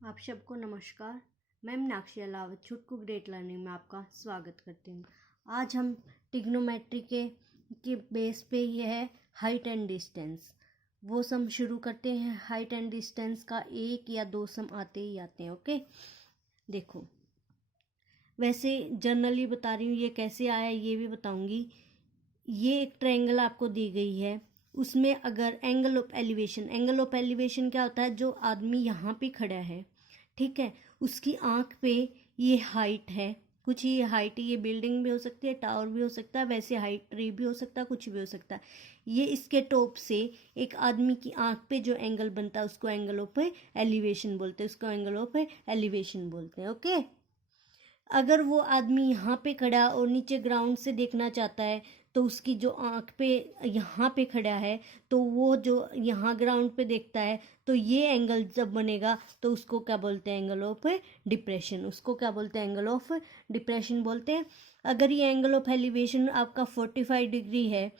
आप सबको नमस्कार। मैं मीनाक्षी अलावत छुटकू ग्रेट लर्निंग में आपका स्वागत करती हूँ। आज हम ट्रिग्नोमेट्री के बेस पे ये है हाइट एंड डिस्टेंस। वो सम शुरू करते हैं। हाइट एंड डिस्टेंस का एक या दो सम आते ही आते हैं। ओके, देखो वैसे जनरली बता रही हूँ, ये कैसे आया ये भी बताऊँगी। ये एक ट्रायंगल आपको दी गई है, उसमें अगर एंगल ऑफ एलिवेशन क्या होता है, जो आदमी यहाँ पे खड़ा है, ठीक है, उसकी आंख पे ये हाइट है, कुछ ये हाइट, ये बिल्डिंग भी हो सकती है, टावर भी हो सकता है, वैसे हाइट ट्री भी हो सकता है, कुछ भी हो सकता है। ये इसके टॉप से एक आदमी की आंख पे जो एंगल बनता है उसको एंगल ऑफ एलिवेशन बोलते हैं, ओके। अगर वो आदमी यहाँ पे खड़ा और नीचे ग्राउंड से देखना चाहता है तो उसकी जो आंख पे यहाँ पे खड़ा है, तो वो जो यहाँ ग्राउंड पे देखता है, तो ये एंगल जब बनेगा तो उसको क्या बोलते हैं, एंगल ऑफ डिप्रेशन बोलते हैं। अगर ये एंगल ऑफ एलिवेशन आपका 45 डिग्री है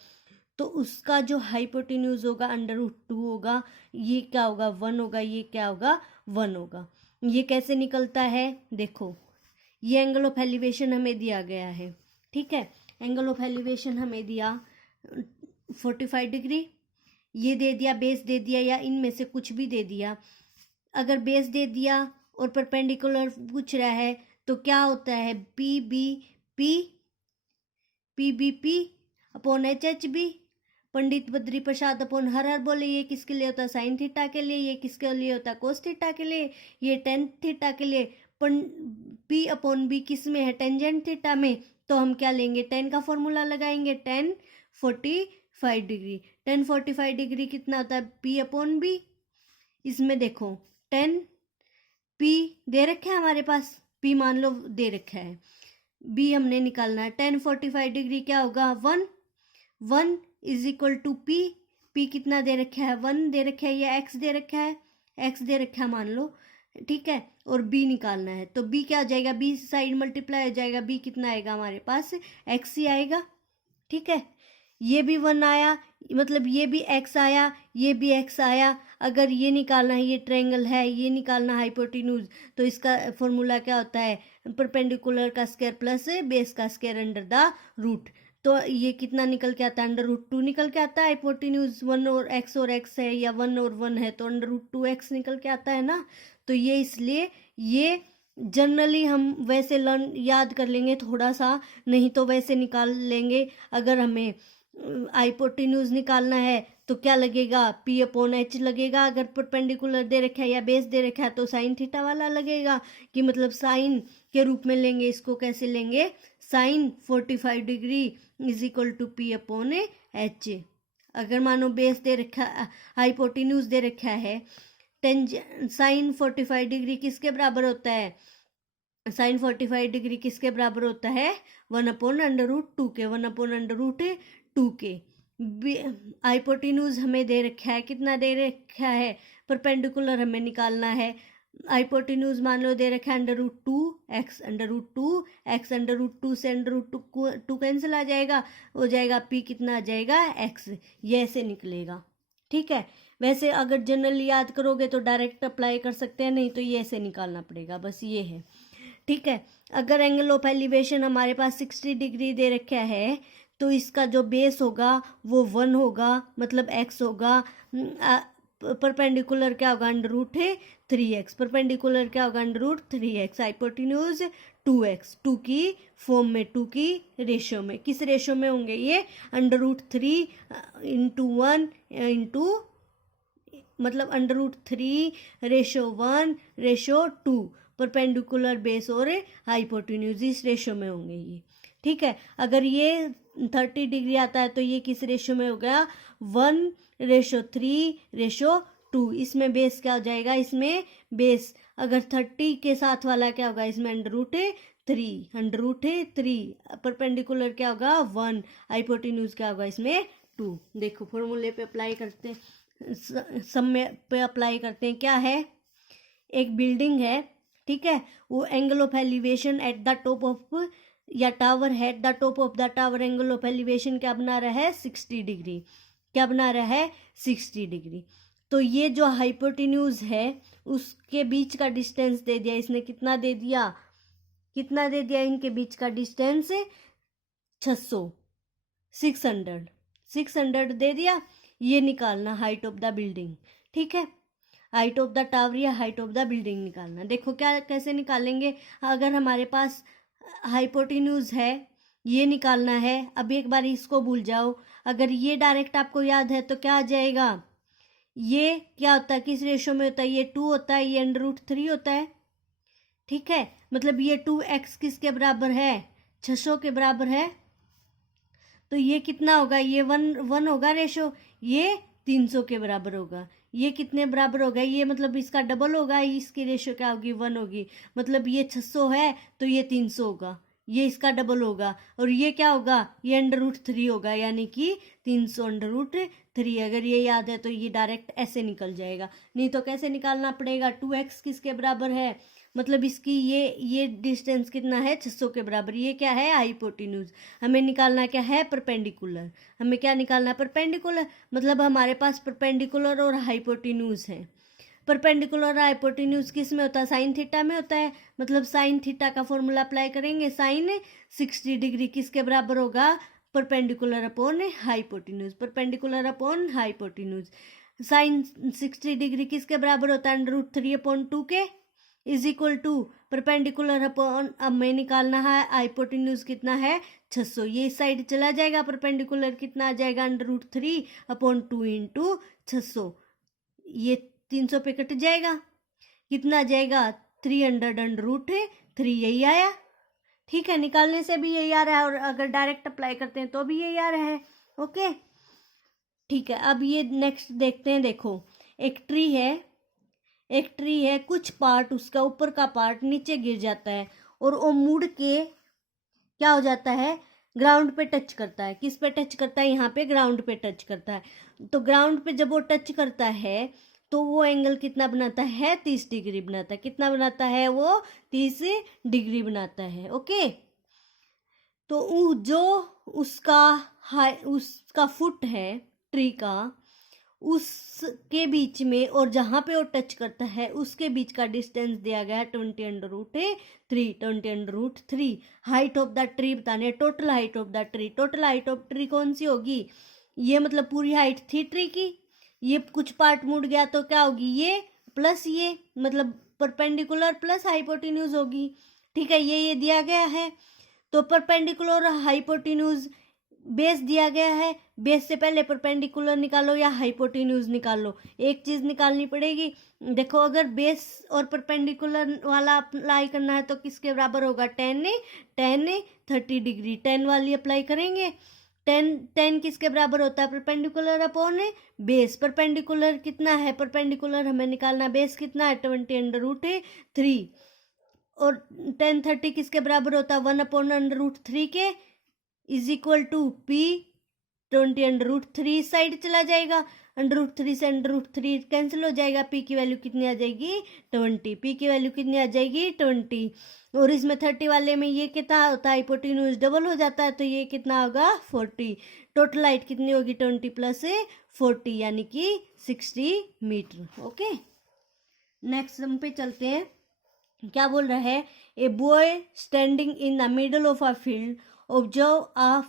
तो उसका जो हाइपोटेन्यूज होगा √2 होगा, ये क्या होगा, 1 होगा, ये क्या होगा, 1 होगा। ये कैसे निकलता है, देखो ये एंगल ऑफ एलिवेशन हमें दिया गया है, ठीक है। एंगल ऑफ एलिवेशन हमें दिया 45 डिग्री, ये दे दिया, बेस दे दिया, या इनमें से कुछ भी दे दिया। अगर बेस दे दिया और परपेंडिकुलर पूछ रहा है तो क्या होता है, P upon HHB, Pandit Badri Prasad upon her बोले। ये किसके लिए होता है, साइन थीटा के लिए। ये किसके लिए होता है, कोस थीटा के लिए। ये टेन थीटा के लिए। P अपॉन B किस में है, टेंजेंट थीटा में। तो हम क्या लेंगे, टेन का फॉर्मूला लगाएंगे, 1045 डिग्री। 1045 डिग्री कितना होता है, P अपॉन B। इसमें देखो 10P दे रखा है हमारे पास, P मान लो दे रखा है, B हमने निकालना है। 1045 डिग्री क्या होगा, 1 इज इक्वल टू P कितना दे रखा है, 1 दे रखा है, या X दे रखा है, X दे रखा है मान लो, ठीक है। और B निकालना है, तो B क्या हो जाएगा, B साइड मल्टीप्लाई हो जाएगा, B कितना आएगा हमारे पास, X ही आएगा, ठीक है। ये भी 1 आया, मतलब ये भी X आया, ये भी X आया। अगर ये निकालना है, ये ट्रायंगल है, ये निकालना हाइपोटेन्यूज, तो इसका फॉर्मूला क्या होता है, परपेंडिकुलर का स्क्वायर प्लस बेस का स्क्वायर अंडर द रूट। तो ये कितना निकल के आता है, √2 निकल के आता है। हाइपोटेन्यूज 1 और x है, या 1 और 1 है, तो √2x निकल के आता है ना। तो ये इसलिए ये जनरली हम वैसे याद कर लेंगे थोड़ा सा, नहीं तो वैसे निकाल लेंगे। अगर हमें हाइपोटेन्यूज निकालना है तो क्या लगेगा, P अपॉन H लगेगा। अगर परपेंडिकुलर दे रखा है या बेस दे रखा है तो साइन थीटा वाला लगेगा, कि मतलब साइन के रूप में लेंगे। इसको कैसे लेंगे, sine 45 degree is equal to P upon H। अगर मानो बेस दे रखा, हाइपोटेन्यूज दे रखा है, साइन 45 डिग्री किसके बराबर होता है, साइन 45 डिग्री किसके बराबर होता है, 1 अपॉन √2 के, 1 अपॉन √2 के। हाइपोटेन्यूज हमें दे रखा है, कितना दे रखा है, परपेंडिकुलर हमें निकालना है। हाइपोटेन्यूज मान लो दे रखा है √2x, √2 से √2 कैंसिल आ जाएगा, हो जाएगा P कितना आ जाएगा, X। ये ऐसे निकलेगा, ठीक है। वैसे अगर जनरली याद करोगे तो डायरेक्ट अप्लाई कर सकते हैं, नहीं तो ये ऐसे निकालना पड़ेगा, बस ये है, ठीक है। अगर एंगल ऑफ एलिवेशन हमारे पास 60 डिग्री दे रखा है तो इसका जो बेस होगा वो 1 होगा, मतलब x होगा। परपेंडिकुलर क्या होगा, √3x, परपेंडिकुलर क्या होगा, √3x। हाइपोटेन्यूज 2x, 2 की फॉर्म में, 2 की रेशियो में। किस रेशियो में होंगे ये, √3 इंटू 1 इंटू, मतलब √3:1:2, परपेंडिकुलर बेस और हाइपोटेन्यूज इस रेशियो में होंगे ये, ठीक है। अगर ये 30 डिग्री आता है तो ये किस रेशियो में हो गया, 1:3:2। इसमें बेस क्या हो जाएगा, इसमें बेस अगर 30 के साथ वाला क्या होगा, इसमें √3, परपेंडिकुलर क्या होगा 1, हाइपोटेन्यूज क्या होगा इसमें 2। देखो फॉर्मूले पे अप्लाई करते हैं, समय पे अप्लाई करते हैं। क्या है, एक बिल्डिंग है, ठीक है, वो angle of elevation at the top of, या टावर है, at the top of the tower angle of elevation क्या बना रहा है, 60 डिग्री। क्या बना रहा है, 60 डिग्री। तो ये जो हाइपोटेन्यूज है उसके बीच का डिस्टेंस दे दिया इसने, कितना दे दिया, कितना दे दिया, इनके बीच का डिस्टेंस 600 दे दिया। ये निकालना हाइट ऑफ द बिल्डिंग, ठीक है, हाइट ऑफ द टावर या हाइट ऑफ द बिल्डिंग निकालना। देखो क्या कैसे निकालेंगे, अगर हमारे पास हाइपोटेन्यूज है ये निकालना है। अब एक बार इसको भूल जाओ, अगर ये डायरेक्ट आपको याद है तो क्या आ जाएगा, ये क्या होता है, किस रेशो में होता है, ये 2 होता है, ये √3 होता है, ठीक है, मतलब ये 2x किसके बराबर है, 600 के बराबर है। तो ये कितना होगा, ये 1 होगा रेशो, ये 300 के बराबर होगा। ये कितने बराबर होगा, ये मतलब इसका डबल होगा, इसकी रेशो क्या होगी, 1 होगी। मतलब ये 600 है तो ये 300 होगा, ये इसका डबल होगा, और ये क्या होगा, ये √3 होगा, यानी कि 300 √3। अगर ये याद है तो ये डायरेक्ट ऐसे निकल जाएगा, नहीं तो कैसे निकालना पड़ेगा, 2x किसके बराबर है, मतलब इसकी ये डिस्टेंस कितना है, 600 के बराबर। ये क्या है, हाइपोटेन्यूज। हमें निकालना क्या है, परपेंडिकुलर। हमें क्या निकालना है, परपेंडिकुलर। मतलब हमारे पास परपेंडिकुलर और हाइपोटेन्यूज है। परपेंडिकुलर और हाइपोटेन्यूज किस में होता है, साइन थीटा में होता है। मतलब साइन थीटा का फॉर्मूला अप्लाई करेंगे, साइन 60 डिग्री किसके बराबर होगा, perpendicular upon hypotenuse, perpendicular upon hypotenuse. Sine 60 degree किसके बराबर होता है, √3/2 के, is equal to perpendicular upon, अब मैं निकालना है हाइपोटेन्यूज कितना है, 600। ये इस साइड चला जाएगा, परपेंडिकुलर कितना आ जाएगा, √3/2 इंटू 600, ये 300 पे कट जाएगा, कितना आ जाएगा, 300 √3, यही आया, ठीक है। निकालने से भी यही आ रहा है, और अगर डायरेक्ट अप्लाई करते हैं तो भी यही आ रहा है, ओके, ठीक है। अब ये नेक्स्ट देखते हैं, देखो एक ट्री है, कुछ पार्ट उसका ऊपर का पार्ट नीचे गिर जाता है और वो मुड़ के क्या हो जाता है, ग्राउंड पे टच करता है। किस पे टच करता है, यहाँ पे ग्राउंड पे टच करता है। तो ग्राउंड पे जब वो टच करता है तो वो एंगल कितना बनाता है, 30 डिग्री बनाता है। कितना बनाता है वो, 30 डिग्री बनाता है, ओके। तो जो उसका फुट है ट्री का, उसके बीच में और जहाँ पे वो टच करता है उसके बीच का डिस्टेंस दिया गया है 20 √3। हाइट ऑफ द ट्री बताने, total height of the tree. Total height of tree कौन सी होगी, ये मतलब पूरी हाइट थी ट्री की, ये कुछ पार्ट मुड़ गया तो क्या होगी, ये प्लस ये, मतलब परपेंडिकुलर प्लस हाइपोटेन्यूज होगी, ठीक है। ये दिया गया है, तो परपेंडिकुलर और हाइपोटेन्यूज बेस दिया गया है, बेस से पहले परपेंडिकुलर निकालो या हाइपोटेन्यूज निकालो, एक चीज निकालनी पड़ेगी। देखो अगर बेस और परपेंडिकुलर वाला अप्लाई करना है तो किसके बराबर होगा, 10 30 डिग्री, 10 वाली अप्लाई करेंगे। 10 किसके बराबर होता है, परपेंडिकुलर अपॉन बेस। परपेंडिकुलर कितना है, परपेंडिकुलर हमें निकालना, बेस कितना है, 20 √3, और 10 30 किसके बराबर होता है, 1/√3 के, is equal to P 20 side चला जाएगा, √3 से √3 कैंसिल हो जाएगा, P की वैल्यू कितनी आ जाएगी, 20, P की वैल्यू कितनी आ जाएगी, 20। और इसमें 30 वाले में ये कितना होता है, हाइपोटेन्यूज डबल हो जाता है, तो ये कितना होगा, 40। टोटल हाइट कितनी होगी, 20 + 40 यानी कि 60 मीटर, ओके। नेक्स्ट हम पे चलते हैं, क्या बोल रहा है, a boy standing in the middle of a field observe a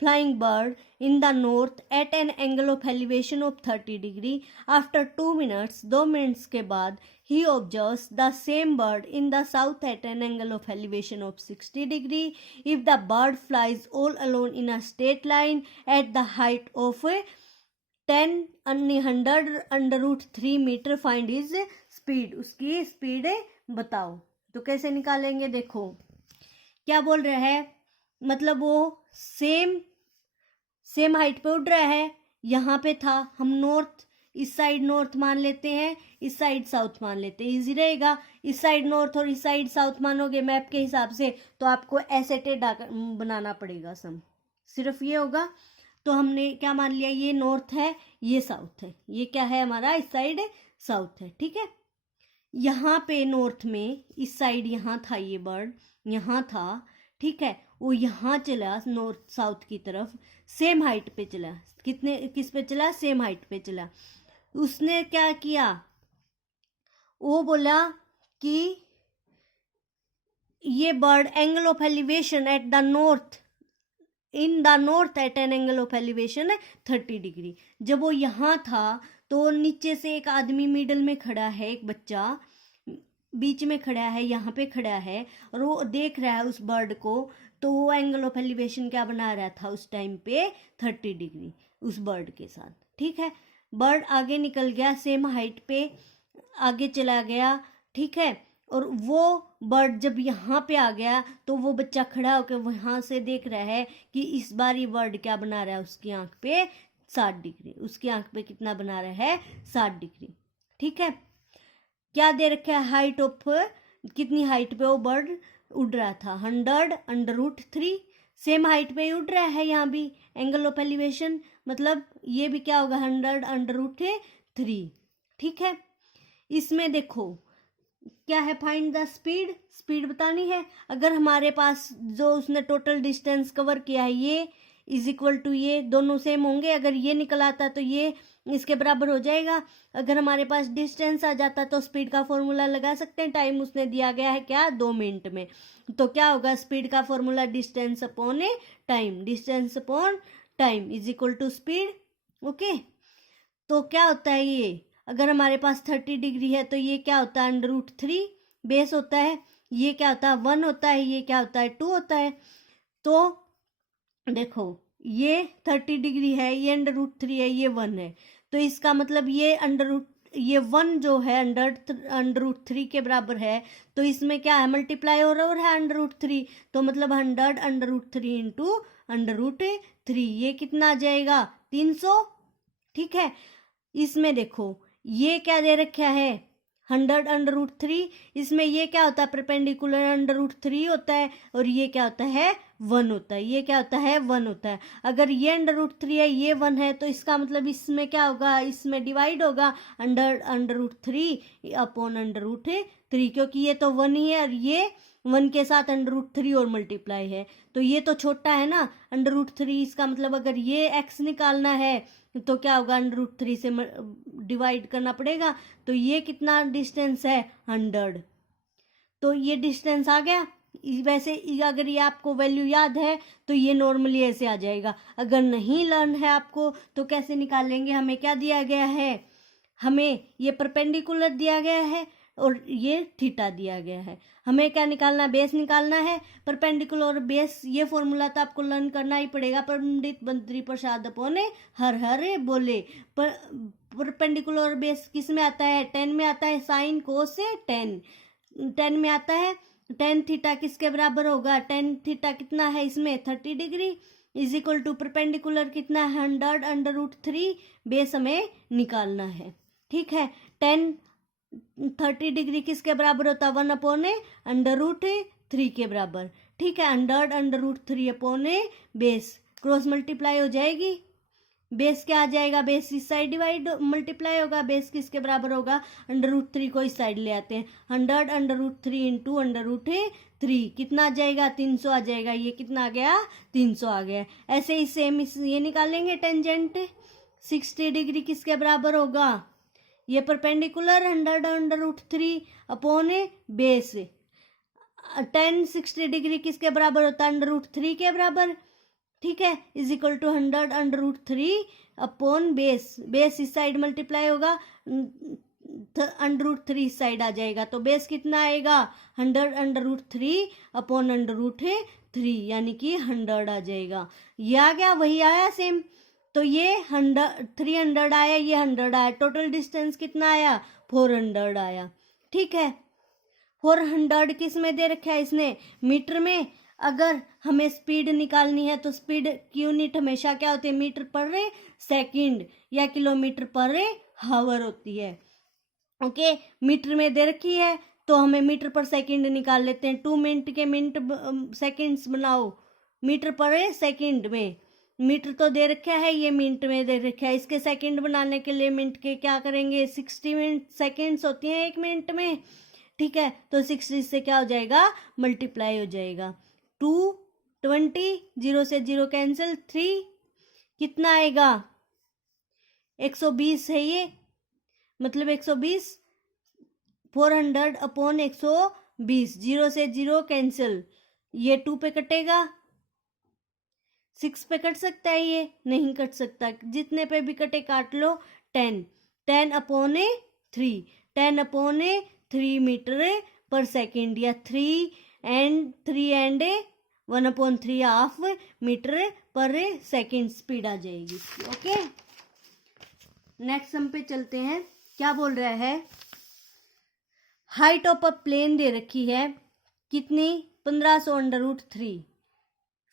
flying bird in the north at an angle of elevation of 30 degree. After 2 minutes, 2 minutes के बाद, he observes the same bird in the south at an angle of elevation of 60 degree. If the bird flies all alone in a straight line at the height of 100 √3 मीटर, find his speed. उसकी speed बताओ। तो कैसे निकालेंगे, देखो क्या बोल रहा है, मतलब वो सेम हाइट पे उड़ रहा है, यहाँ पे था, हम नॉर्थ, इस साइड नॉर्थ मान लेते हैं, इस साइड साउथ मान लेते हैं, इजी रहेगा। इस साइड नॉर्थ और इस साइड साउथ मानोगे मैप के हिसाब से तो आपको ऐसे टेढ़ा बनाना पड़ेगा सम, सिर्फ ये होगा। तो हमने क्या मान लिया, ये नॉर्थ है, ये साउथ है, ये क्या है हमारा, इस साइड साउथ है, ठीक है। यहाँ पे नॉर्थ में इस साइड यहाँ था, ये बर्ड यहाँ था, ठीक है, वो यहाँ चला नॉर्थ साउथ की तरफ, सेम हाइट पे चला। किस पे चला? सेम हाइट पे चला। उसने क्या किया? वो बोला कि ये bird angle of elevation at the north, in the north at an angle of elevation 30 degree. जब वो यहाँ था तो नीचे से एक आदमी मिडल में खड़ा है, एक बच्चा बीच में खड़ा है, यहाँ पे खड़ा है, और वो देख रहा है उस बर्ड को। तो वो एंगल ऑफ एलिवेशन क्या बना रहा था उस टाइम पे? 30 डिग्री उस बर्ड के साथ। ठीक है, बर्ड आगे निकल गया, सेम हाइट पे आगे चला गया। ठीक है, और वो बर्ड जब यहाँ पे आ गया तो वो बच्चा खड़ा होकर वहाँ से देख रहा है कि इस बार ये बर्ड क्या बना रहा है? उसकी आंख पे 60 डिग्री। उसकी आंख पे कितना बना रहा है? 60 डिग्री। ठीक है, क्या दे रखा है? हाइट ऑफ, कितनी हाइट पे वो बर्ड उड़ रहा था? 100√3। सेम हाइट पे उड़ रहा है यहाँ भी। एंगल ऑफ एलिवेशन मतलब ये भी क्या होगा? 100√3। ठीक है, इसमें देखो क्या है? Find the speed. स्पीड बतानी है। अगर हमारे पास जो उसने टोटल डिस्टेंस कवर किया है ये इज इक्वल टू ये, दोनों सेम होंगे। अगर ये निकल आता तो ये इसके बराबर हो जाएगा। अगर हमारे पास डिस्टेंस आ जाता तो स्पीड का फॉर्मूला लगा सकते हैं। टाइम उसने दिया गया है क्या? 2 मिनट में। तो क्या होगा? स्पीड का formula distance upon time, distance upon time is equal to speed. Okay, तो क्या होता है ये? अगर हमारे पास 30 डिग्री है तो ये क्या होता है? √3 बेस होता है। ये क्या होता है? 1 होता है। ये क्या होता है? 2 होता है। तो देखो ये 30 डिग्री है, ये √3 है, ये 1 है। तो इसका मतलब ये ये 1 जो है √3 के बराबर है। तो इसमें क्या है? मल्टीप्लाई हो रहा है √3। तो मतलब 100√3 इंटू √3, ये कितना आ जाएगा? 300। ठीक है, इसमें देखो ये क्या दे रखा है? 100√3। इसमें ये क्या होता है? परपेंडिकुलर √3 होता है, और ये क्या होता है? 1 होता है। ये क्या होता है? 1 होता है। अगर ये √3 है, ये 1 है, तो इसका मतलब इसमें क्या होगा? इसमें डिवाइड होगा √3 अपॉन √3, क्योंकि ये तो 1 ही है और ये 1 के साथ √3 और मल्टीप्लाई है। तो ये तो छोटा है ना √3। इसका मतलब अगर ये x निकालना है तो क्या होगा? √3 से डिवाइड करना पड़ेगा। तो ये कितना डिस्टेंस है? 100। तो ये डिस्टेंस आ गया। वैसे अगर ये आपको वैल्यू याद है तो ये नॉर्मली ऐसे आ जाएगा। अगर नहीं लर्न है आपको तो कैसे निकालेंगे? हमें क्या दिया गया है? हमें ये परपेंडिकुलर दिया गया है और ये थीटा दिया गया है। हमें क्या निकालना? बेस निकालना है। परपेंडिकुलर और बेस ये फॉर्मूला तो आपको लर्न करना ही पड़ेगा। पंडित बद्री प्रसाद अपने हर हर बोले। परपेंडिकुलर और बेस किस में आता है? 10 में आता है। साइन कोस से 10 में आता है। tan थीटा किसके बराबर होगा? tan थीटा कितना है इसमें? 30 degree is equal to perpendicular कितना है? 100√3। बेस हमें निकालना है। ठीक है, 30 डिग्री किसके बराबर होता है? 1 अपॉन √3 के बराबर। ठीक है, 100√3 अपॉन बेस क्रॉस मल्टीप्लाई हो जाएगी। बेस क्या आ जाएगा? बेस इस साइड डिवाइड मल्टीप्लाई होगा। बेस किसके बराबर होगा? √3 को इस साइड ले आते हैं। 100√3 इंटू √3 कितना आ जाएगा? 300 आ जाएगा। ये कितना आ गया? 300 आ गया। ऐसे ही सेम ये निकालेंगे। टेंजेंट 60 डिग्री किसके बराबर होगा? ये perpendicular 100√3 upon base. tan 60 degree किसके बराबर होता है? √3 के बराबर। ठीक है, is equal to 100√3 upon base. Base इस साइड मल्टीप्लाई होगा, √3 इस साइड आ जाएगा। तो बेस कितना आएगा? 100√3 अपॉन √3, यानी कि 100 आ जाएगा। ये आ गया, वही आया सेम। तो ये 300 आया, ये 100 आया। टोटल डिस्टेंस कितना आया? 400 आया। ठीक है, 400 किस में दे रखा है इसने? मीटर में। अगर हमें स्पीड निकालनी है तो स्पीड की यूनिट हमेशा क्या होती है? मीटर पर सेकंड या किलोमीटर पर हावर होती है। ओके, मीटर में दे रखी है तो हमें मीटर पर सेकंड निकाल लेते हैं। 2 मिनट के मिनट सेकंड्स बनाओ मीटर पर सेकंड में। मीटर तो दे रखा है, ये मिनट में दे रखा है। इसके सेकंड बनाने के लिए मिनट के क्या करेंगे? 60 मिनट सेकंड्स होती हैं 1 मिनट में। ठीक है, तो 60 से क्या हो जाएगा? मल्टीप्लाई हो जाएगा। 2 20, 0 से 0 कैंसिल, 3 कितना आएगा 120 है ये, मतलब 120, 400 अपॉन 120, 0 से 0 कैंसिल, ये 2 पे कटेगा, 6 पे कट सकता है, ये नहीं कट सकता, जितने पे भी कटे काट लो। 10 अपॉन 3, 10 अपॉन 3 मीटर पर सेकेंड, या 3 एंड 1/3 हाफ मीटर पर सेकेंड स्पीड आ जाएगी। ओके, नेक्स्ट सम पे चलते हैं। क्या बोल रहा है, हाइट ऑफ अ प्लेन दे रखी है कितनी, 1500 √3,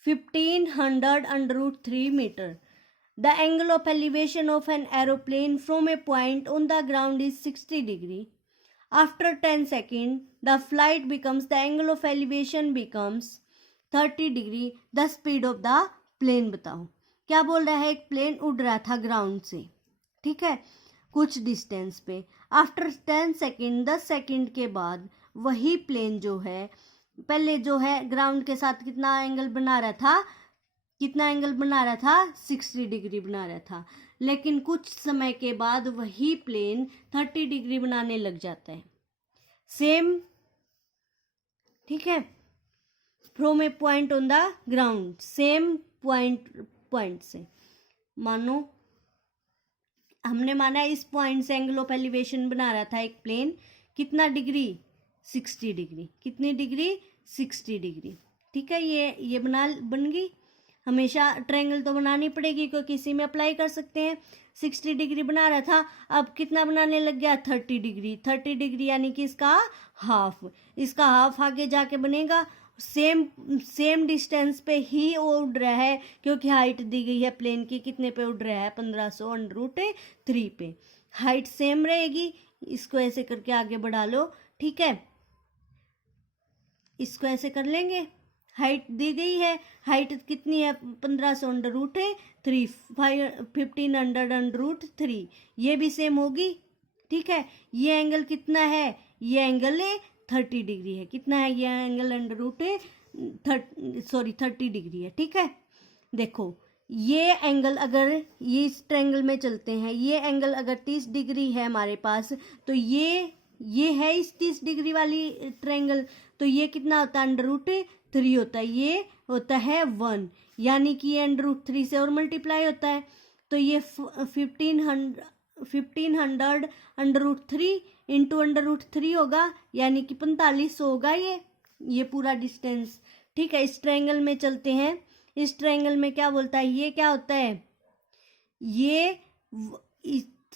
1500 √3 metre. The angle of elevation of an aeroplane from a point on the ground is 60 degree. After 10 seconds, the flight becomes, the angle of elevation becomes 30 degree. The speed of the plane बताओ। क्या बोल रहा है, एक plane उड़ रहा था ground से, ठीक है, कुछ डिस्टेंस पे। आफ्टर 10 सेकेंड, 10 सेकेंड के बाद वही प्लेन जो है, पहले जो है ग्राउंड के साथ कितना एंगल बना रहा था, कितना एंगल बना रहा था, 60 डिग्री बना रहा था, लेकिन कुछ समय के बाद वही प्लेन 30 डिग्री बनाने लग जाता है, सेम, ठीक है, from A point on the ground, same point से। मानो हमने माना इस पॉइंट से एंगल ऑफ एलिवेशन बना रहा था एक प्लेन, कितना डिग्री, 60 डिग्री, कितनी डिग्री, 60 डिग्री, ठीक है। ये बन गई। हमेशा ट्रायंगल तो बनानी पड़ेगी, क्योंकि इसी में अप्लाई कर सकते हैं। 60 डिग्री बना रहा था, अब कितना बनाने लग गया, 30 डिग्री, 30 डिग्री यानी कि इसका हाफ आगे जाके बनेगा। सेम डिस्टेंस पे ही वो उड़ रहा है, क्योंकि हाइट दी गई है प्लेन की, कितने पे उड़ रहा है, 1500 √3 पे, हाइट सेम रहेगी। इसको ऐसे करके आगे बढ़ा लो, ठीक है, इसको ऐसे कर लेंगे। हाइट दी गई है, हाइट कितनी है, 1500 √3, 1500 √3, ये भी सेम होगी, ठीक है। ये एंगल कितना है, ये एंगल 30 डिग्री है, कितना है, ये एंगल √30 डिग्री है, ठीक है। देखो ये एंगल, अगर ये इस ट्रायंगल में चलते हैं, ये एंगल अगर 30 डिग्री है हमारे पास, तो ये है इस 30 डिग्री वाली ट्रायंगल, तो ये कितना होता है, √3 होता है, ये होता है 1, यानी कि ये √3 से और मल्टीप्लाई होता है, तो ये 1500 √3 इंटू √3 होगा, यानी कि 4500 होगा ये पूरा डिस्टेंस, ठीक है। इस ट्रायंगल में चलते हैं, इस ट्रायंगल में क्या बोलता है, ये क्या होता है, ये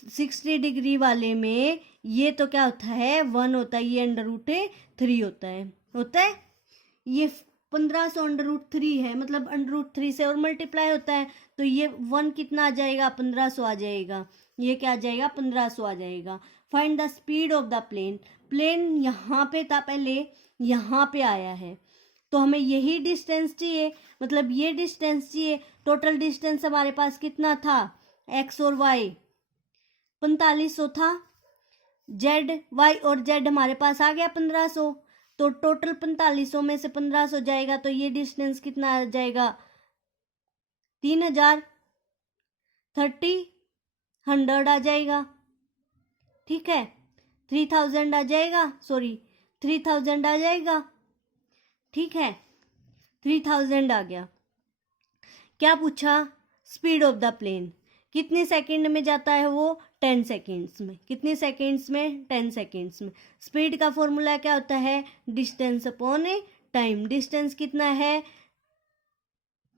60 डिग्री वाले में ये तो क्या होता है, 1 होता है, ये √3 होता है, ये 1500 √3 है, मतलब √3 से और मल्टीप्लाई होता है, तो ये 1 कितना आ जाएगा, 1500 आ जाएगा, ये क्या आ जाएगा, 1500 आ जाएगा। Find the speed of the plane यहाँ पे था पहले, यहाँ पे आया है, तो हमें यही डिस्टेंस चाहिए, मतलब ये डिस्टेंस चाहिए। टोटल डिस्टेंस हमारे पास कितना था, x और y 4500 था, z, y और z हमारे पास आ गया 1500, तो टोटल 4500 में से 1500 जाएगा, तो ये डिस्टेंस कितना आ जाएगा, 3000, 100 आ जाएगा, ठीक है, 3000 आ जाएगा, 3000 आ जाएगा, ठीक है, 3000 आ गया। क्या पूछा, स्पीड ऑफ द प्लेन, कितने सेकंड में जाता है वो, 10 सेकेंड्स में, कितने सेकेंड्स में, 10 सेकेंड्स में। स्पीड का फॉर्मूला क्या होता है, डिस्टेंस अपॉन टाइम, डिस्टेंस कितना है,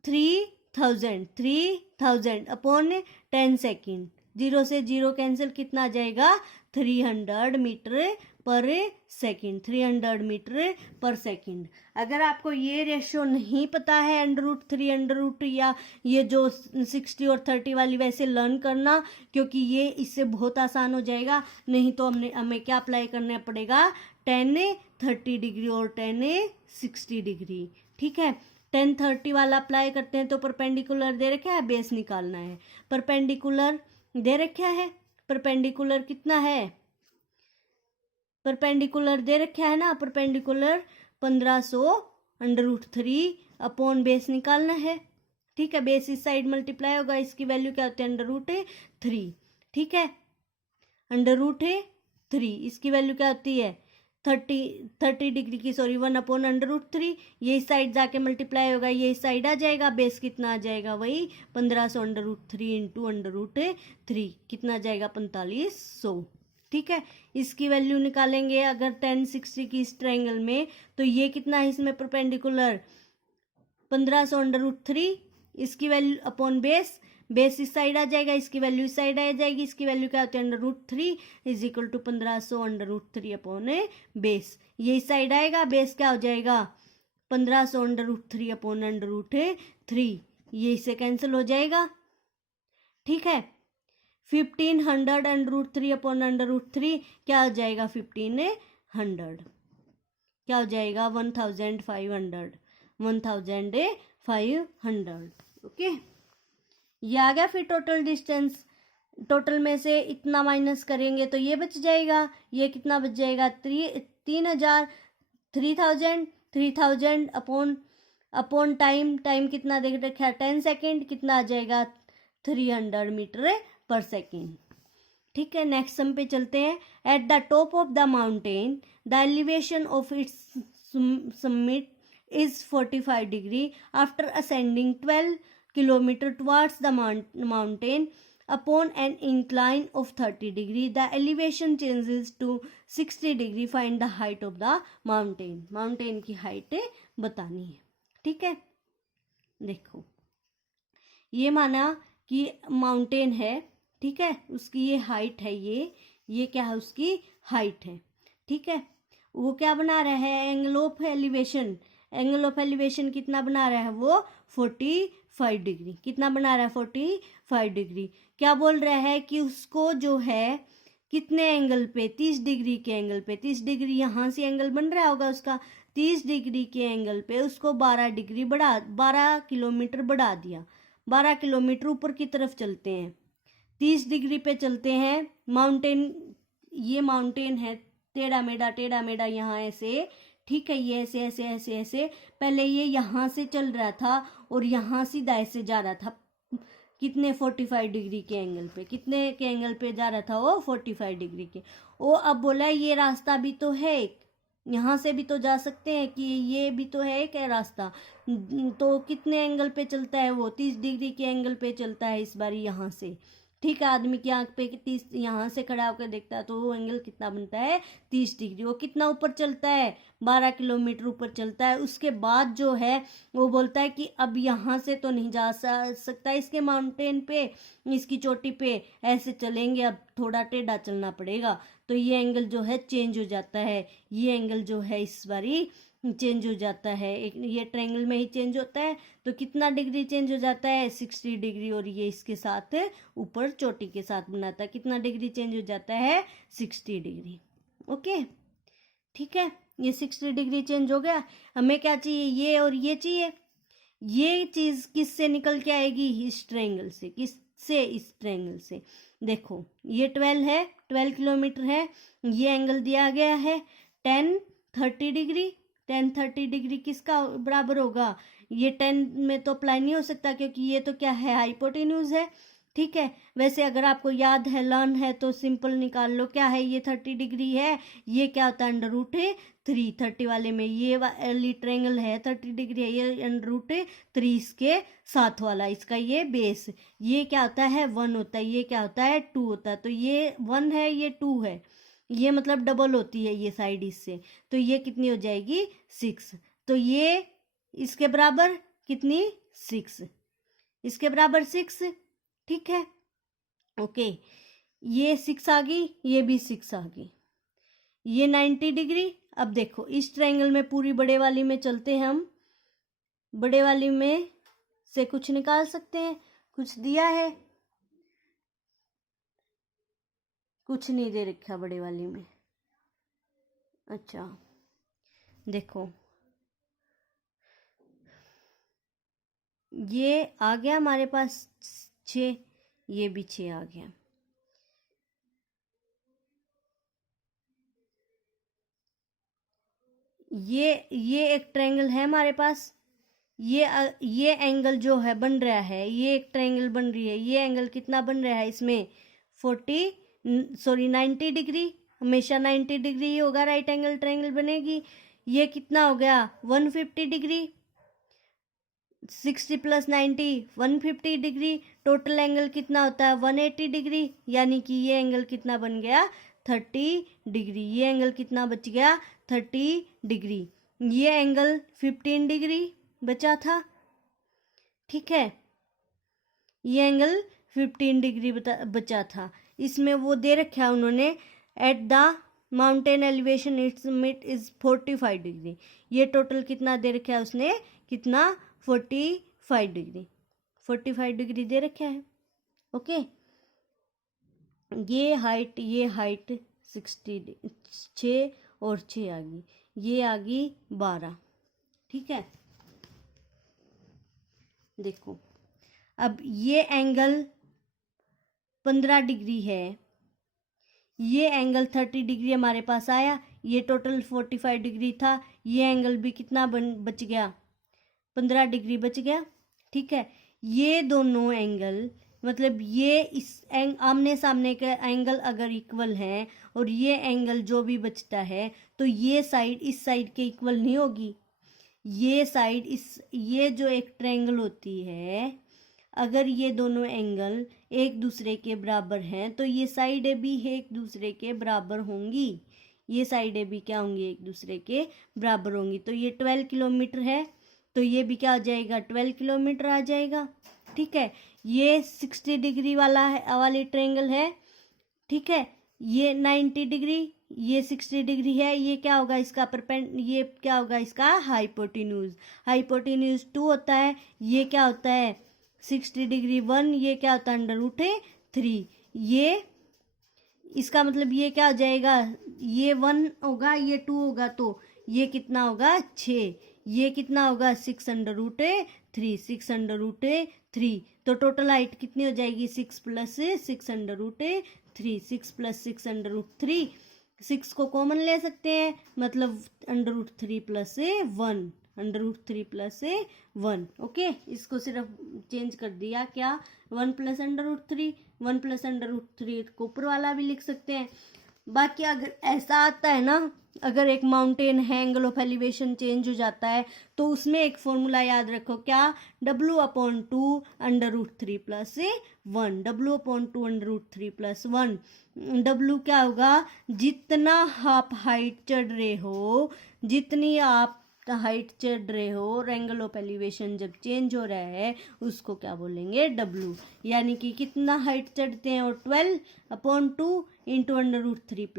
3000 अपॉन 10 सेकेंड, 0 से 0 कैंसिल, कितना आ जाएगा, 300 मीटर पर सेकेंड, 300 मीटर पर सेकेंड। अगर आपको ये रेशियो नहीं पता है, √3 या ये जो 60 और 30 वाली, वैसे लर्न करना, क्योंकि ये इससे बहुत आसान हो जाएगा। नहीं तो हमें क्या अप्लाई करना पड़ेगा, 10 30 डिग्री और 10 60 डिग्री, ठीक है। 10 30 वाला अप्लाई करते हैं तो परपेंडिकुलर दे रखा है, बेस निकालना है, परपेंडिकुलर दे रखा है, परपेंडिकुलर कितना है, परपेंडिकुलर दे रखा है ना, परपेंडिकुलर 1500 √3 अपॉन बेस निकालना है। ठीक है, बेस इस साइड मल्टीप्लाई होगा, इसकी वैल्यू क्या होती है √3। ठीक है, √3 इसकी वैल्यू क्या होती है 30 डिग्री की, सॉरी 1 अपॉन √3। ये इस साइड जाके मल्टीप्लाई होगा, ये इस साइड आ जाएगा, बेस कितना आ जाएगा वही 1500 √3 इंटू √3 कितना आ जाएगा 4500। ठीक है, इसकी वैल्यू निकालेंगे अगर 1060 की इस ट्रायंगल में, तो ये कितना है इसमें परपेंडिकुलर 1500 √3, इसकी वैल्यू अपॉन बेस, बेस इस साइड आ जाएगा, इसकी वैल्यू इस साइड आ जाएगी, इसकी वैल्यू क्या होती है √3 is equal to 1500 √3 upon base. ये इस साइड आएगा, बेस क्या हो जाएगा 1500 √3 अपॉन √3, ये इससे कैंसिल हो जाएगा। ठीक है, 1500 √3 अपॉन √3 क्या हो जाएगा 1500, क्या हो जाएगा 1500। ओके, ये आ गया। फिर टोटल डिस्टेंस, टोटल में से इतना माइनस करेंगे तो ये बच जाएगा, ये कितना बच जाएगा 3000, 3000 अपॉन टाइम कितना देख रखा है 10 सेकेंड, कितना आ जाएगा 300 मीटर पर सेकेंड। ठीक है, नेक्स्ट सम पे चलते हैं। At the top of the mountain the elevation of its summit is 45 degree after ascending 12 kilometer towards the mountain upon an incline of 30 degree. The elevation changes to 60 degree. Find the height of the mountain. Mountain की height बतानी है। ठीक है, देखो ये माना कि mountain है, ठीक है, उसकी ये हाइट है, ये क्या है उसकी हाइट है। ठीक है, वो क्या बना रहा है angle of elevation, angle of elevation कितना बना रहा है वो 45 डिग्री, कितना बना रहा है 45 डिग्री। क्या बोल रहा है कि उसको जो है कितने एंगल पे 30 डिग्री के एंगल पे, 30 डिग्री यहाँ से एंगल बन रहा होगा उसका, 30 डिग्री के एंगल पे उसको 12 किलोमीटर बढ़ा दिया, 12 किलोमीटर ऊपर की तरफ चलते हैं, 30 डिग्री पे चलते हैं। माउंटेन, ये माउंटेन है टेढ़ा मेढ़ा यहाँ ऐसे, ठीक है, ये ऐसे ऐसे ऐसे ऐसे, पहले ये यहाँ से चल रहा था और यहाँ सीधा ऐसे जा रहा था, कितने 45 डिग्री के एंगल पे, कितने के एंगल पे जा रहा था वो 45 डिग्री के। वो अब बोला ये रास्ता भी तो है, यहाँ से भी तो जा सकते हैं कि ये भी तो है एक रास्ता, तो कितने एंगल पे चलता है वो 30 डिग्री के एंगल पे चलता है इस बार यहाँ से। ठीक है, आदमी की आंख पे 30 यहाँ से खड़ा होकर देखता है तो वो एंगल कितना बनता है 30 डिग्री। वो कितना ऊपर चलता है 12 किलोमीटर ऊपर चलता है। उसके बाद जो है वो बोलता है कि अब यहाँ से तो नहीं जा सकता इसके माउंटेन पे, इसकी चोटी पे ऐसे चलेंगे, अब थोड़ा टेढ़ा चलना पड़ेगा। तो ये एंगल जो है चेंज हो जाता है, ये एंगल जो है इस बारी चेंज हो जाता है, एक ये ट्रायंगल में ही चेंज होता है। तो कितना डिग्री चेंज हो जाता है 60 डिग्री, और ये इसके साथ ऊपर चोटी के साथ बनाता है, कितना डिग्री चेंज हो जाता है 60 डिग्री। ओके, ठीक है, ये 60 डिग्री चेंज हो गया। हमें क्या चाहिए, ये और ये चाहिए। ये चीज किससे निकल के आएगी इस ट्रायंगल से, किससे इस ट्रायंगल से। देखो ये 12 है, 12 किलोमीटर है, ये एंगल दिया गया है 10-30 डिग्री। 10-30 डिग्री किसका बराबर होगा, ये 10 में तो अप्लाई नहीं हो सकता क्योंकि ये तो क्या है हाइपोटेन्यूज है। ठीक है, वैसे अगर आपको याद है लर्न है तो सिंपल निकाल लो, क्या है ये 30 डिग्री है, ये क्या होता है √3, 30 वाले में ये वाली ट्रायंगल है 30 डिग्री है, ये √3 इसके साथ वाला, इसका ये बेस, ये क्या होता है 1 होता है, ये क्या होता है 2 होता है। तो ये 1 है, ये 2 है, ये मतलब डबल होती है ये साइड इससे, तो ये कितनी हो जाएगी 6। तो ये इसके बराबर कितनी 6, इसके बराबर 6। ठीक है, ओके, ये 6 आ गई, ये भी 6 आ गई, ये 90 डिग्री। अब देखो इस ट्रायंगल में पूरी बड़े वाली में चलते हैं हम, बड़े वाली में से कुछ निकाल सकते हैं, कुछ दिया है, कुछ नहीं दे रखा बड़े वाली में। अच्छा देखो ये आ गया हमारे पास 6, ये भी 6 आ गया। ये एक ट्रायंगल है हमारे पास, ये एंगल जो है बन रहा है, ये एक ट्रायंगल बन रही है, ये एंगल कितना बन रहा है इसमें 90 डिग्री, हमेशा 90 डिग्री ही होगा, राइट एंगल ट्रायंगल बनेगी। ये कितना हो गया 150 डिग्री, 60 + 90 150 डिग्री, टोटल एंगल कितना होता है 180 डिग्री, यानी कि ये एंगल कितना बन गया 30 डिग्री, ये एंगल कितना बच गया 30 डिग्री, ये एंगल 15 डिग्री बचा था, ठीक है, ये एंगल 15 डिग्री बचा था। इसमें वो दे रखा है उन्होंने, at the mountain elevation it's mid is 45 degree, ये टोटल कितना दे रखा है उसने, कितना 45 डिग्री, 45 डिग्री दे रखा है। ओके, ये हाइट 60, 6 और 6 आ गई, ये आ गई 12, ठीक है। देखो अब ये एंगल 15 डिग्री है, ये एंगल 30 डिग्री हमारे पास आया, ये टोटल 45 डिग्री था, ये एंगल भी कितना बच गया 15 डिग्री बच गया, ठीक है। ये दोनों एंगल मतलब ये इस आमने सामने के एंगल अगर इक्वल हैं और ये एंगल जो भी बचता है तो ये साइड इस साइड के इक्वल नहीं होगी, ये साइड ये जो एक ट्रायंगल होती है, अगर ये दोनों एंगल एक दूसरे के बराबर हैं तो ये साइडें भी एक दूसरे के बराबर होंगी, ये साइडें भी क्या होंगी एक दूसरे के बराबर होंगी। तो ये 12 किलोमीटर है तो ये भी क्या आ जाएगा 12 किलोमीटर आ जाएगा, ठीक है। ये 60 डिग्री वाली ट्रायंगल है, ठीक है, ये 90 डिग्री, ये 60 डिग्री है, ये क्या होगा इसका ये क्या होगा इसका हाइपोटेन्यूज 2 होता है, ये क्या होता है 60 डिग्री 1, ये क्या होता है √3, ये इसका मतलब ये क्या हो जाएगा, ये 1 होगा ये 2 होगा तो ये कितना होगा 6, ये कितना होगा 6 √3, 6 √3, तो टोटल हाइट कितनी हो जाएगी 6 + 6 √3, 6 + 6 √3, 6 को कॉमन ले सकते हैं मतलब √3 + 1, √3 + 1, ओके। इसको सिर्फ चेंज कर दिया क्या 1 + √3, 1 + √3 को ऊपर वाला भी लिख सकते हैं। बाकी अगर ऐसा आता है ना, अगर एक माउंटेन है एंगल ऑफ एलिवेशन चेंज हो जाता है तो उसमें एक फॉर्मूला याद रखो क्या W/2 √3 + 1, W/2 √3 + 1, W क्या होगा जितना आप हाइट चढ़ रहे हो, जितनी आप हाइट चढ़ रहे हो और एंगल ऑफ एलिवेशन जब चेंज हो रहा है उसको क्या बोलेंगे W, यानी कि कितना हाइट चढ़ते हैं और 12/2 इंटू √3 +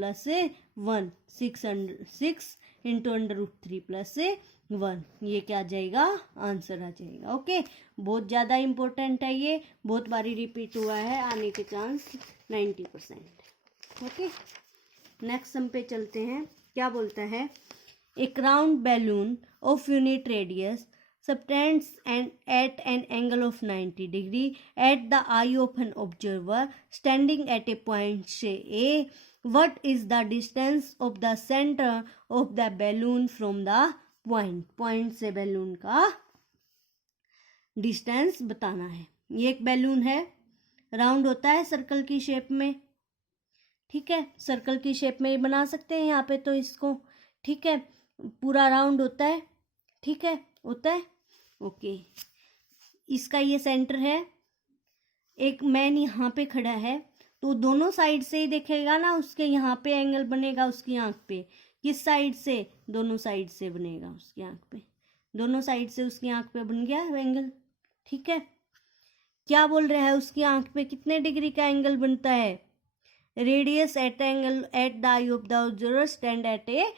1, 6 इंटू √3 + 1, ये क्या आ जाएगा आंसर आ जाएगा, ओके। बहुत ज़्यादा इंपॉर्टेंट है, ये बहुत बारी रिपीट हुआ है, आने के चांस 90%, ओके। नेक्स्ट सम पे चलते हैं, क्या बोलता है, एक round balloon of unit radius subtends at an angle of 90 degree at the eye of an observer standing at a point say A. What is the distance of the center of the balloon from the point? Point से balloon का distance बताना है। ये एक balloon है, round होता है circle की शेप में, ठीक है, सर्कल की शेप में बना सकते हैं यहाँ पे तो इसको, ठीक है, पूरा राउंड होता है, ठीक है, होता है, ओके। इसका ये सेंटर है, एक मैन यहाँ पे खड़ा है तो दोनों साइड से ही देखेगा ना, उसके यहाँ पे एंगल बनेगा उसकी आंख पे, किस साइड से, दोनों साइड से बनेगा उसकी आंख पे, दोनों साइड से उसकी आंख पे बन गया एंगल, ठीक है। क्या बोल रहा है उसकी आंख पे कितने डिग्री का एंगल बनता है, radius at angle at the eye of the observer stand at a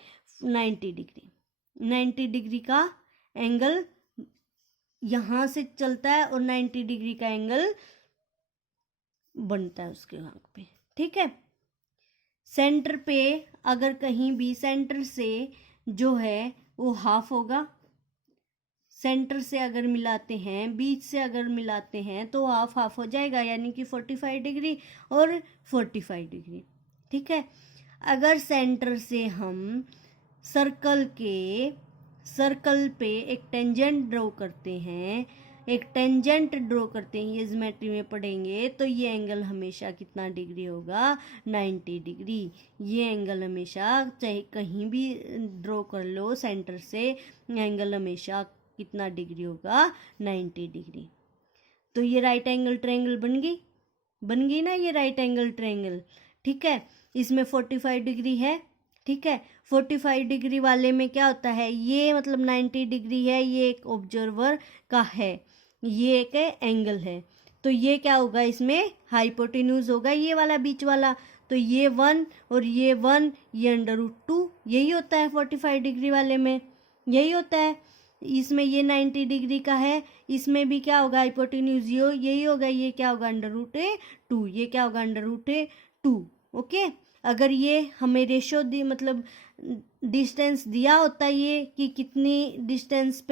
90 degree, 90 degree का एंगल यहाँ से चलता है और 90 डिग्री का एंगल बनता है उसके आंख पे, ठीक है। सेंटर पे अगर कहीं भी सेंटर से जो है वो हाफ होगा, सेंटर से अगर मिलाते हैं, बीच से अगर मिलाते हैं तो हाफ हाफ हो जाएगा, यानी कि 45 डिग्री और 45 डिग्री, ठीक है। अगर सेंटर से हम सर्कल पे एक टेंजेंट ड्रॉ करते हैं, ये ज्योमेट्री में पढ़ेंगे, तो ये एंगल हमेशा कितना डिग्री होगा, 90 डिग्री। ये एंगल हमेशा, चाहे कहीं भी ड्रॉ कर लो सेंटर से, एंगल हमेशा कितना डिग्री होगा, 90 डिग्री। तो ये राइट एंगल ट्रायंगल बन गई ना, ये राइट एंगल ट्रायंगल। ठीक है, इसमें 45 डिग्री है। ठीक है, 45 डिग्री वाले में क्या होता है, ये मतलब 90 डिग्री है, ये एक ऑब्जर्वर का है, ये एक एंगल है, तो ये क्या होगा, इसमें हाइपोटेन्यूज होगा, ये वाला बीच वाला। तो ये 1 और ये 1, ये √2, यही होता है 45 डिग्री वाले में, यही होता है। इसमें ये 90 डिग्री का है, इसमें भी क्या होगा, हाइपोटेन्यूज यही होगा, ये क्या होगा, √2, ये क्या होगा, √2। ओके, अगर ये हमें रेशो दी, मतलब डिस्टेंस दिया होता ये कि कितनी डिस्टेंस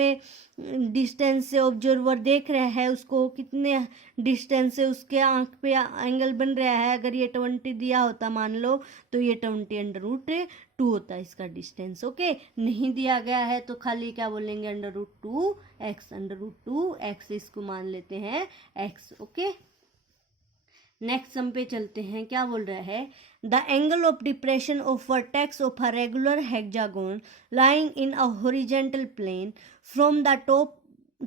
से ऑब्जर्वर देख रहा है उसको, कितने डिस्टेंस से उसके आंख पे एंगल बन रहा है, अगर ये 20 दिया होता मान लो, तो ये 20 √2 होता है इसका डिस्टेंस। ओके, नहीं दिया गया है तो खाली क्या बोलेंगे, √2x इसको मान लेते हैं x। ओके, नेक्स्ट सम पे चलते हैं, क्या बोल रहा है, the angle of depression of vertex of a regular hexagon lying in a horizontal plane from the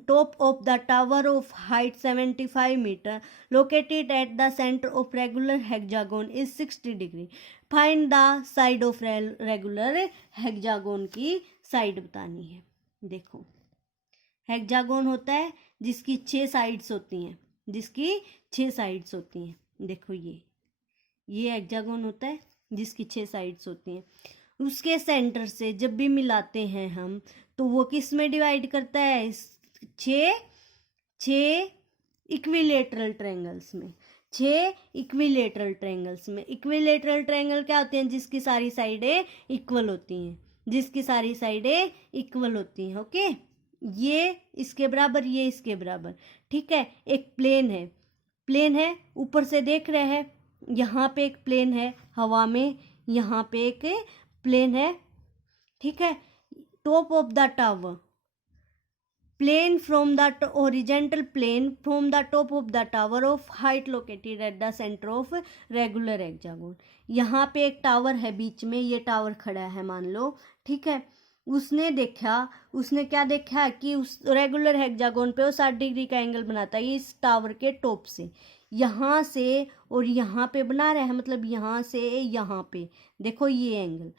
top of the tower of height 75 meter located at the center of regular hexagon is 60 degree. Find the side of regular hexagon की side बतानी है। देखो, hexagon होता है जिसकी 6 sides होती हैं, देखो ये हेक्सागोन होता है जिसकी 6 साइड्स होती हैं। उसके सेंटर से जब भी मिलाते हैं हम, तो वो किस में डिवाइड करता है, 6 इक्विलेटरल ट्रायंगल्स में, 6 इक्विलेटरल ट्रायंगल्स में। इक्विलेटरल ट्रायंगल क्या होते हैं, जिसकी सारी साइडें इक्वल होती हैं, ओके, ये इसके बराबर, ये इसके बराबर। ठीक है, एक प्लेन है, ऊपर से देख रहे हैं, यहाँ पे एक प्लेन है हवा में, यहाँ पे एक प्लेन है। ठीक है, top of the tower, plane from the horizontal plane from the top of the tower of height located at the center of regular hexagon। यहाँ पे एक टावर है बीच में, ये टावर खड़ा है मान लो। ठीक है, उसने क्या देखा कि उस रेगुलर हेक्सागोन पे वो 60 डिग्री का एंगल बनाता है इस टावर के टॉप से, यहाँ से और यहाँ पे बना रहा है, मतलब यहाँ से यहाँ पे। देखो ये एंगल,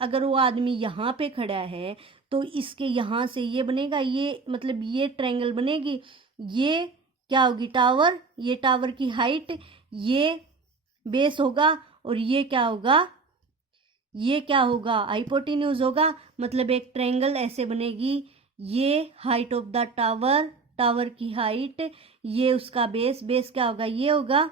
अगर वो आदमी यहाँ पे खड़ा है तो इसके यहाँ से ये बनेगा, ये मतलब ये ट्रायंगल बनेगी, ये क्या होगी, टावर, ये टावर की हाइट, ये बेस होगा, और ये क्या होगा, हाइपोटेन्यूज होगा, मतलब एक ट्रायंगल ऐसे बनेगी, ये हाइट ऑफ द टावर की हाइट, ये उसका बेस क्या होगा, ये होगा।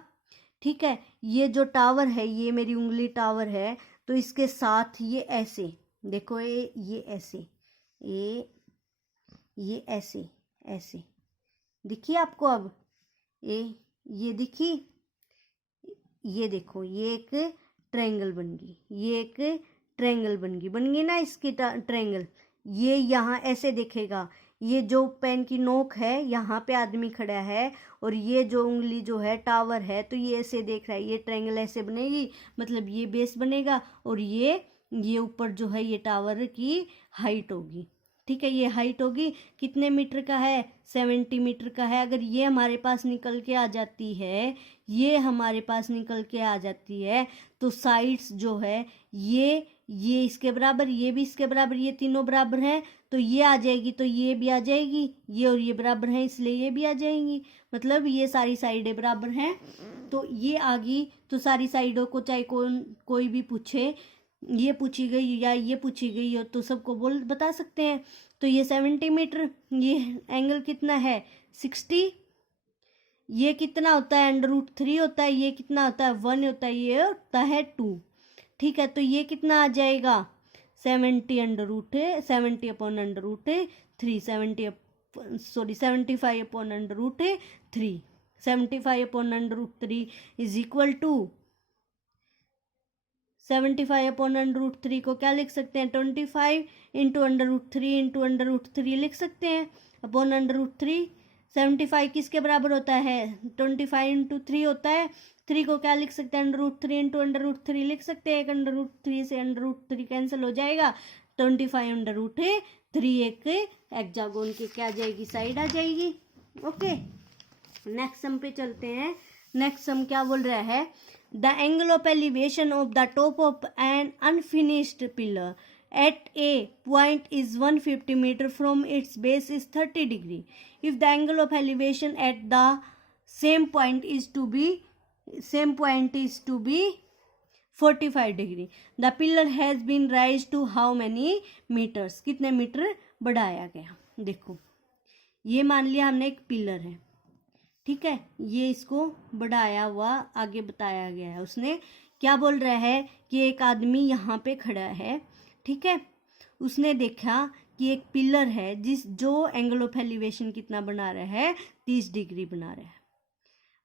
ठीक है, ये जो टावर है, ये मेरी उंगली टावर है, तो इसके साथ ये ऐसे, देखो ये ऐसे दिखी आपको, अब ये दिखी, ये देखो, ये एक ट्रायंगल बन गई ना इसकी ट्रायंगल। ये यहाँ ऐसे दिखेगा, ये जो पेन की नोक है, यहाँ पे आदमी खड़ा है, और ये जो उंगली जो है टावर है, तो ये ऐसे देख रहा है, ये ट्रायंगल ऐसे बनेगी, मतलब ये बेस बनेगा, और ये ऊपर जो है ये टावर की हाइट होगी। ठीक है, ये हाइट होगी, कितने मीटर का है, 70 मीटर का है। अगर ये हमारे पास निकल के आ जाती है, तो साइड्स जो है ये इसके बराबर, ये भी इसके बराबर, ये तीनों बराबर हैं, तो ये आ जाएगी, तो ये भी आ जाएगी, ये और ये बराबर हैं, इसलिए ये भी आ जाएंगी, मतलब ये सारी साइडें बराबर हैं। तो ये आ गई, तो सारी साइडों को चाहे कोई भी पूछे, ये पूछी गई या ये पूछी गई हो, तो सबको बता सकते हैं। तो ये 70 मीटर, ये एंगल कितना है, 60, ये कितना होता है, √3 होता है, ये कितना होता है, 1 होता है, ये होता है 2। ठीक है, तो ये कितना आ जाएगा, 75 √3, 75 √3, 75/√3 इज इक्वल टू 75/√3 को क्या लिख सकते हैं, 25 × √3 लिख सकते हैं अपॉन √3। 75 किसके बराबर होता है, 25 × 3 होता है। 3 को क्या लिख सकते हैं, √3 × √3 लिख सकते हैं। √3 से √3 कैंसिल हो जाएगा। 25 √3 एक हेक्सागोन की क्या आ जाएगी, साइड आ जाएगी। ओके, नेक्स्ट सम पे चलते हैं। नेक्स्ट सम क्या बोल रहा है, the angle of elevation of the top of an unfinished pillar at a point is 150 meter from its base is 30 degree. If the angle of elevation at the same point is to be 45 degree. The pillar has been raised to how many meters? कितने metre बढ़ाया गया। देखो, ये मान लिया हमने एक pillar है, ठीक है, ये इसको बढ़ाया हुआ आगे बताया गया है। उसने क्या बोल रहा है कि एक आदमी यहाँ पे खड़ा है, ठीक है, उसने देखा कि एक पिलर है जो एंगल ऑफ एलिवेशन कितना बना रहा है, 30 डिग्री बना रहा है।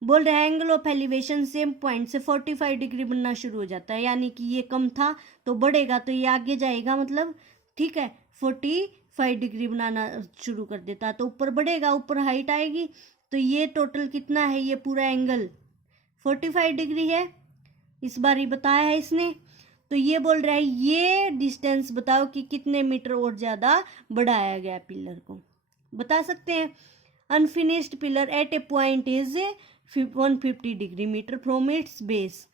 बोल रहा है angle of elevation same point से 45 डिग्री बनना शुरू हो जाता है, यानी कि ये कम था तो बढ़ेगा तो ये आगे जाएगा, मतलब ठीक है 45 डिग्री बनाना शुरू कर देता तो ऊपर बढ़ेगा, ऊपर हाइट आएगी। तो ये टोटल कितना है, ये पूरा एंगल 45 डिग्री है, इस बार ही बताया है इसने। तो ये बोल रहा है ये डिस्टेंस बताओ कि कितने मीटर और ज़्यादा बढ़ाया गया पिलर को, बता सकते हैं। Unfinished pillar at a point is 150 degree metre from its base,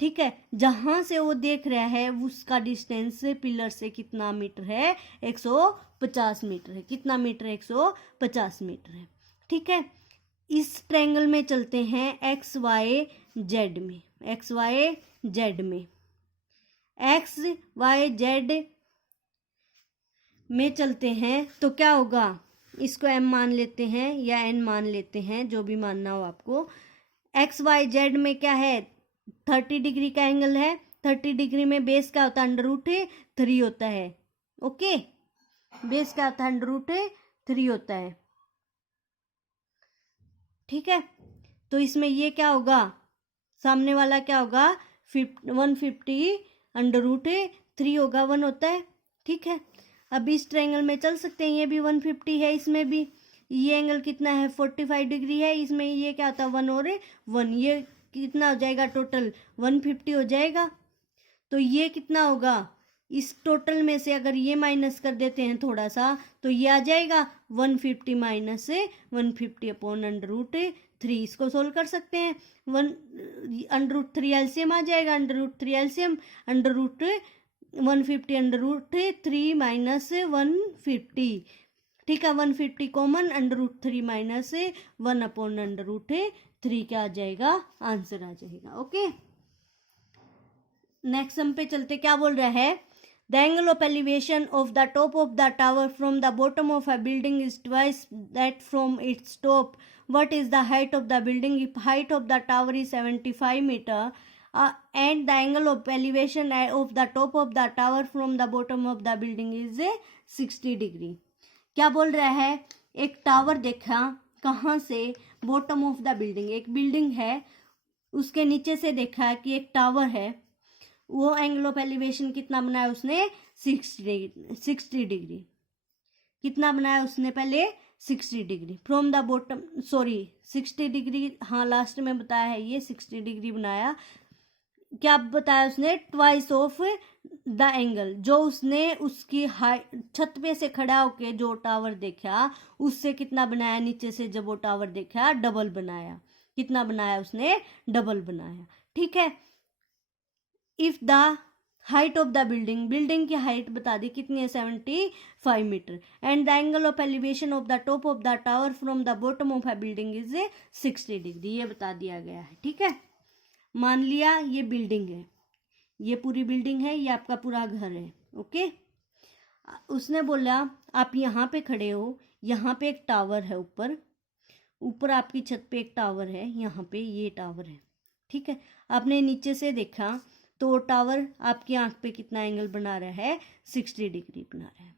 ठीक है, जहाँ से वो देख रहा है उसका डिस्टेंस पिलर से कितना मीटर है, 150 मीटर है। कितना मीटर है, 150 मीटर है, ठीक है। इस ट्रायंगल में चलते हैं एक्स वाई जेड में, एक्स वाई जेड में, एक्स वाई जेड में चलते हैं तो क्या होगा, इसको एम मान लेते हैं या एन मान लेते हैं, जो भी मानना हो आपको। एक्स वाई जेड में क्या है, 30 डिग्री का एंगल है। 30 डिग्री में बेस क्या होता है, √3 होता है। ओके, बेस क्या होता है, √3 होता है, ठीक है। तो इसमें ये क्या होगा, सामने वाला क्या होगा, 150 √3 होगा, 1 होता है, ठीक है। अब इस ट्रायंगल में चल सकते हैं, ये भी 150 है, इसमें भी ये एंगल कितना है, 45 डिग्री है, इसमें ये क्या होता है 1 और 1, ये कितना हो जाएगा, टोटल 150 हो जाएगा। तो ये कितना होगा, इस टोटल में से अगर ये माइनस कर देते हैं थोड़ा सा तो ये आ जाएगा 150 माइनस 150 अपॉन √3। इसको सोल्व कर सकते हैं, √3 एलसीएम आ जाएगा, √3 एलसीएम, √150 √3 माइनस 150, ठीक है, 150 कॉमन, √3 माइनस 1 अपॉन √3 क्या आ जाएगा, आंसर आ जाएगा। ओके, नेक्स्ट सम पे चलते, क्या बोल रहा है, the angle of elevation of the top of the tower from the bottom of a building is twice that from its top. What is the height of the building? If height of the tower is 75 meter and the angle of elevation of the top of the tower from the bottom of the building is 60 degree. क्या बोल रहा है, एक tower देखा, कहाँ से, bottom of the building, एक building है उसके नीचे से देखा कि एक टावर है, वो एंगल ऑफ एलिवेशन कितना बनाया उसने, 60 डिग्री। कितना बनाया उसने पहले, 60 degree from the bottom, sorry 60 degree, हाँ लास्ट में बताया है ये 60 डिग्री बनाया। क्या बताया उसने, ट्वाइस ऑफ द एंगल, जो उसने उसकी हाइट छत पे से खड़ा होके जो टावर देखा उससे कितना बनाया, नीचे से जब वो टावर देखा डबल बनाया। कितना बनाया उसने, डबल बनाया, ठीक है। If the height of the building, building की हाइट बता दी कितनी है, 75 metre, and the angle of elevation of the top of the tower from the bottom of a building is 60 degree, ये बता दिया गया है, ठीक है। मान लिया ये बिल्डिंग है, ये पूरी बिल्डिंग है, ये आपका पूरा घर है, ओके। उसने बोला आप यहाँ पे खड़े हो, यहाँ पे एक टावर है, ऊपर आपकी छत पे एक टावर है, यहाँ पे ये टावर है, ठीक है। आपने नीचे से देखा तो वो टावर आपकी आंख पे कितना एंगल बना रहा है, 60 डिग्री बना रहा है।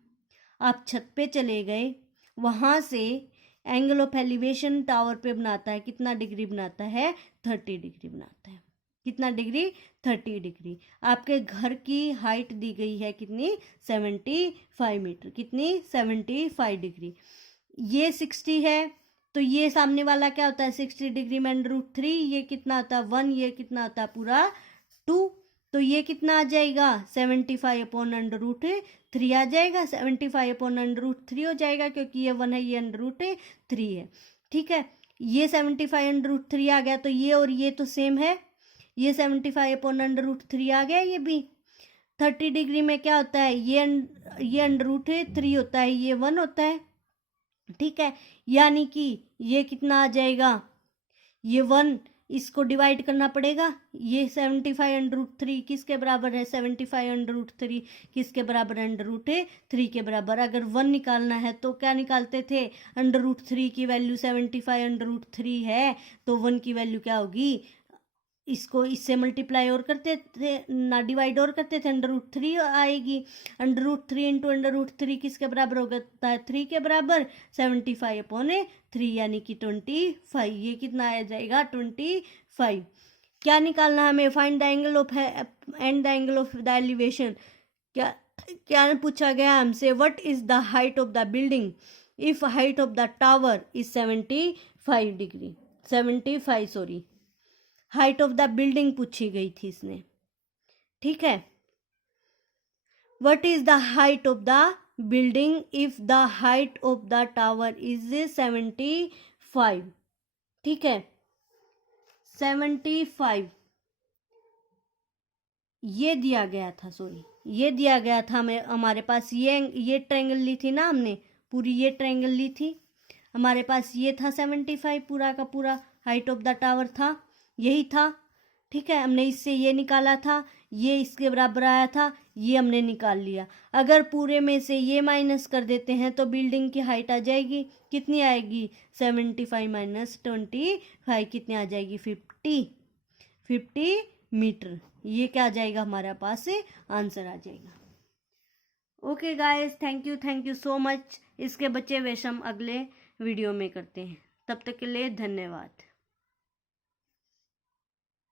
आप छत पे चले गए, वहाँ से एंगल ऑफ एलिवेशन टावर पे बनाता है, कितना डिग्री बनाता है? 30 डिग्री बनाता है। कितना डिग्री? 30 डिग्री। आपके घर की हाइट दी गई है कितनी? 75 मीटर। कितनी? 75 डिग्री। ये 60 है, तो ये सामने वाला क्या होता है? 60 डिग्री में √3, ये कितना होता है? 1, ये कितना होता है? पूरा 2। तो ये कितना आ जाएगा? 75 अपॉन √3 आ जाएगा। 75 अपॉन √3 हो जाएगा, क्योंकि ये 1 है, ये √3 है। ठीक है, ये 75 √3 आ गया, तो ये और ये तो सेम है, ये 75 अपॉन √3 आ गया। ये भी 30 डिग्री में क्या होता है? ये √3 होता है, ये 1 होता है। ठीक है, यानी कि ये कितना आ जाएगा? ये 1, इसको डिवाइड करना पड़ेगा। ये 75 √3 किसके बराबर है? 75 √3 किसके बराबर है? √3 के बराबर। अगर 1 निकालना है तो क्या निकालते थे? √3 की वैल्यू 75 √3 है, तो 1 की वैल्यू क्या होगी? इसको इससे मल्टीप्लाई और करते थे ना, डिवाइड और करते थे, √3 आएगी। √3 इंटू √3 किसके बराबर होता है? 3 के बराबर। 75 अपॉन 3 यानी कि 25। ये कितना आ जाएगा? 25। क्या निकालना हमें? Find the angle of and the angle of the elevation. क्या पूछा गया हमसे? What is the height of the building if height of the tower is 75 degree, 75 sorry, height of the building पूछी गई थी इसने। ठीक है, what is the height of the building if the height of the tower is 75। ठीक है, 75 ये दिया गया था, सॉरी ये दिया गया था हमारे पास। ये ट्रायंगल ली थी ना हमने, पूरी ये ट्रायंगल ली थी हमारे पास। ये था 75 पूरा का पूरा हाइट ऑफ द टावर था, यही था। ठीक है, हमने इससे ये निकाला था, ये इसके बराबर आया था, ये हमने निकाल लिया। अगर पूरे में से ये माइनस कर देते हैं तो बिल्डिंग की हाइट आ जाएगी, कितनी आएगी? 75 माइनस 25 कितनी आ जाएगी? 50 मीटर। ये क्या आ जाएगा हमारे पास? से आंसर आ जाएगा। Okay guys, thank you so much. इसके बच्चे वेशम अगले वीडियो में करते हैं, तब तक के लिए धन्यवाद।